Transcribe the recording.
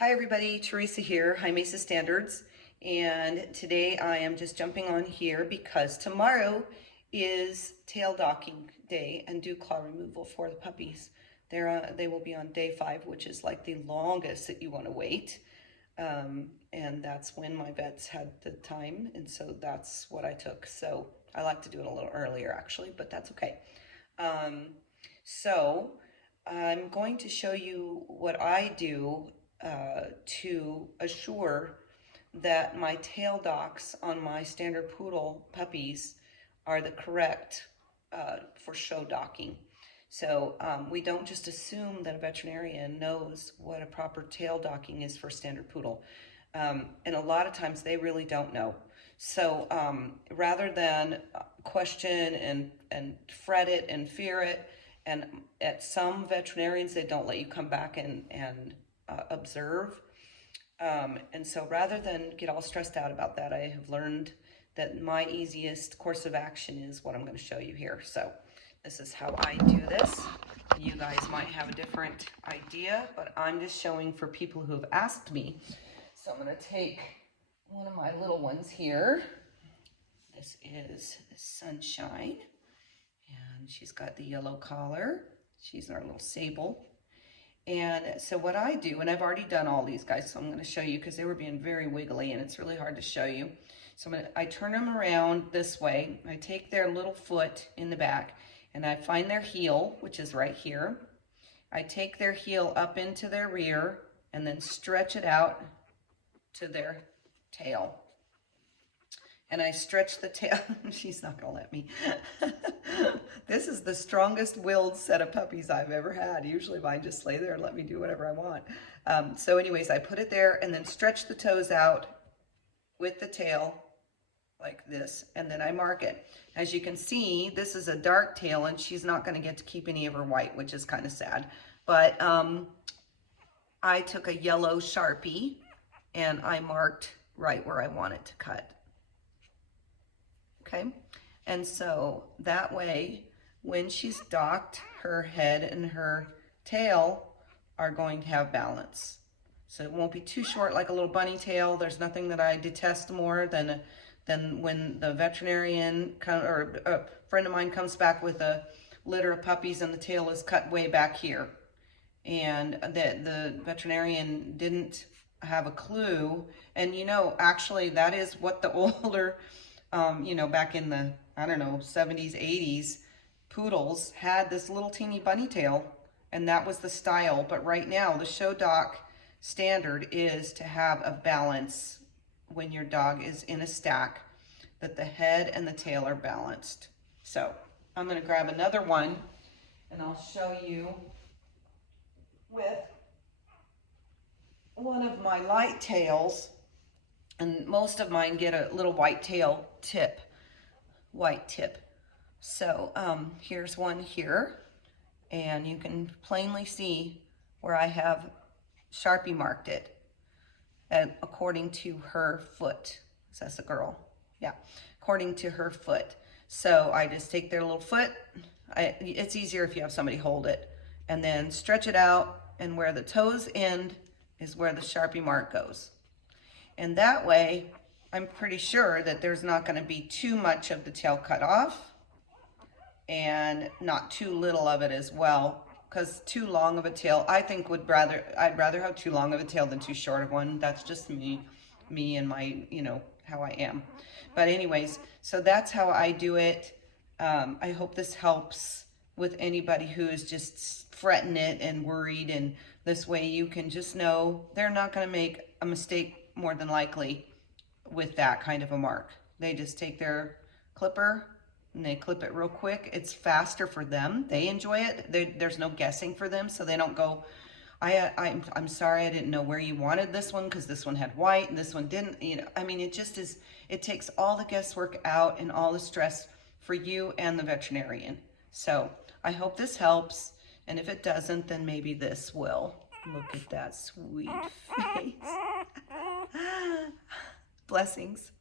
Hi everybody, Teresa here, High Mesa Standards, and today I am just jumping on here because tomorrow is tail docking day and dew claw removal for the puppies. They will be on day 5, which is like the longest that you want to wait, and that's when my vets had the time, and so that's what I took. So I like to do it a little earlier actually, but that's okay. So I'm going to show you what I do to assure that my tail docks on my Standard Poodle puppies are the correct for show docking. So we don't just assume that a veterinarian knows what a proper tail docking is for Standard Poodle. And a lot of times they really don't know. So rather than question and fret it and fear it, and at some veterinarians, they don't let you come back and observe. And so rather than get all stressed out about that, I have learned that my easiest course of action is what I'm going to show you here. So this is how I do this. You guys might have a different idea, but I'm just showing for people who have asked me. So I'm going to take one of my little ones here. This is Sunshine, and she's got the yellow collar. She's our little sable. And so what I do, and I've already done all these guys, so I'm going to show you because they were being very wiggly and it's really hard to show you. So I turn them around this way. I take their little foot in the back and I find their heel, which is right here. I take their heel up into their rear and then stretch it out to their tail. And I stretch the tail. She's not gonna let me. This is the strongest willed set of puppies I've ever had. Usually mine just lay there and let me do whatever I want. So anyways, I put it there and then stretch the toes out with the tail like this, and then I mark it. As you can see, this is a dark tail and she's not gonna get to keep any of her white, which is kind of sad. But I took a yellow Sharpie and I marked right where I want it to cut. Okay, and so that way, when she's docked, her head and her tail are going to have balance. So it won't be too short like a little bunny tail. There's nothing that I detest more than when the veterinarian or a friend of mine comes back with a litter of puppies and the tail is cut way back here. And the veterinarian didn't have a clue. And you know, actually that is what the older you know, back in the, I don't know, 70s, 80s, poodles had this little teeny bunny tail, and that was the style. But right now, the show dock standard is to have a balance when your dog is in a stack, that the head and the tail are balanced. So I'm going to grab another one, and I'll show you with one of my light tails. And most of mine get a little white tail tip, white tip. So here's one here, and you can plainly see where I have Sharpie marked it, and according to her foot. So that's a girl, yeah, according to her foot. So I just take their little foot. It's easier if you have somebody hold it, and then stretch it out, and where the toes end is where the Sharpie mark goes. And that way, I'm pretty sure that there's not going to be too much of the tail cut off and not too little of it as well, because too long of a tail, I think I'd rather have too long of a tail than too short of one. That's just me and my, you know, how I am. But anyways, so that's how I do it. I hope this helps with anybody who is just fretting it and worried, and this way you can just know they're not going to make a mistake more than likely with that kind of a mark. They just take their clipper and they clip it real quick. It's faster for them. They enjoy it. There's no guessing for them, so they don't go, I'm sorry, I didn't know where you wanted this one because this one had white and this one didn't. You know, I mean, it just is, it takes all the guesswork out and all the stress for you and the veterinarian. So I hope this helps, and if it doesn't, then maybe this will. Look at that sweet face. Blessings.